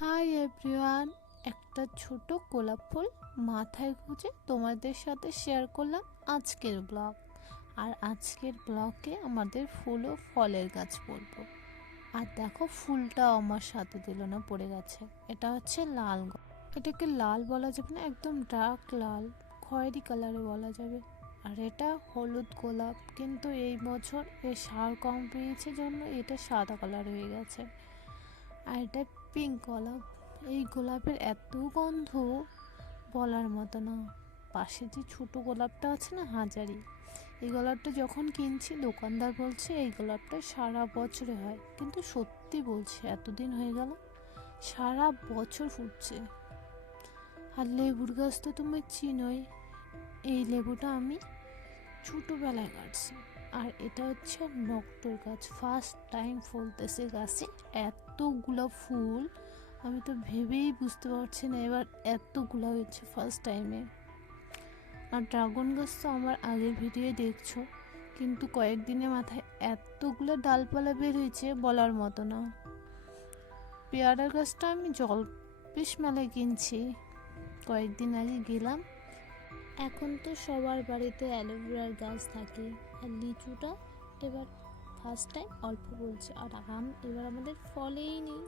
Hi everyone একটা ছোট গোলাপ ফুল মাথায় গুঁজে তোমাদের সাথে শেয়ার করলাম আজকের ব্লগ আর আজকের ব্লগে আমাদের ফুল ও ফলের গাছ বলব। আর দেখো ফুলটাও আমার সাথে দিল না, পড়ে গেছে। এটা হচ্ছে লাল এটাকে লাল বলা যাবে না, একদম ডার্ক লাল, খয়েরি কালারে বলা যাবে। আর এটা হলুদ গোলাপ, কিন্তু এই বছর এর সার কম পেয়েছে জন্য এটা সাদা কালার হয়ে গেছে। আর এটা পিঙ্ক গোলাপ এই গোলাপের এত গন্ধ বলার মতো না। পাশে যে ছোট গোলাপটা আছে না হাজারি, এই গোলাপটা যখন কিনছি দোকানদার বলছে এই গোলাপটা সারা বছরে হয়। কিন্তু সত্যি বলছে, এতদিন হয়ে গেল, সারা বছর ফুটছে। আর লেবুর গাছ তো তুমি চিনোই, এই লেবুটা আমি ছোটোবেলায় কাটছি। আর এটা হচ্ছে নক্টর গাছ ফার্স্ট টাইম ফলতেছে গাছে এতগুলো ফুল, আমি তো ভেবেই বুঝতে পারছি না এবার এতগুলো হয়েছে ফার্স্ট টাইমে আর ড্রাগন গাছ তো আমার আগের ভিডিও দেখছ, কিন্তু কয়েকদিনের মাথায় এতগুলো ডালপালা বের হয়েছে বলার মতো না। পেয়ারা গাছটা আমি জলপিস মেলায় কিনছি, কয়েকদিন আগে গেলাম। এখন তো সবার বাড়িতে অ্যালোভেরার গাছ থাকে, আর লিচুটা এবার ফার্স্ট টাইম অল্প বলছে। আর আম এবার আমাদের ফলেই নেই।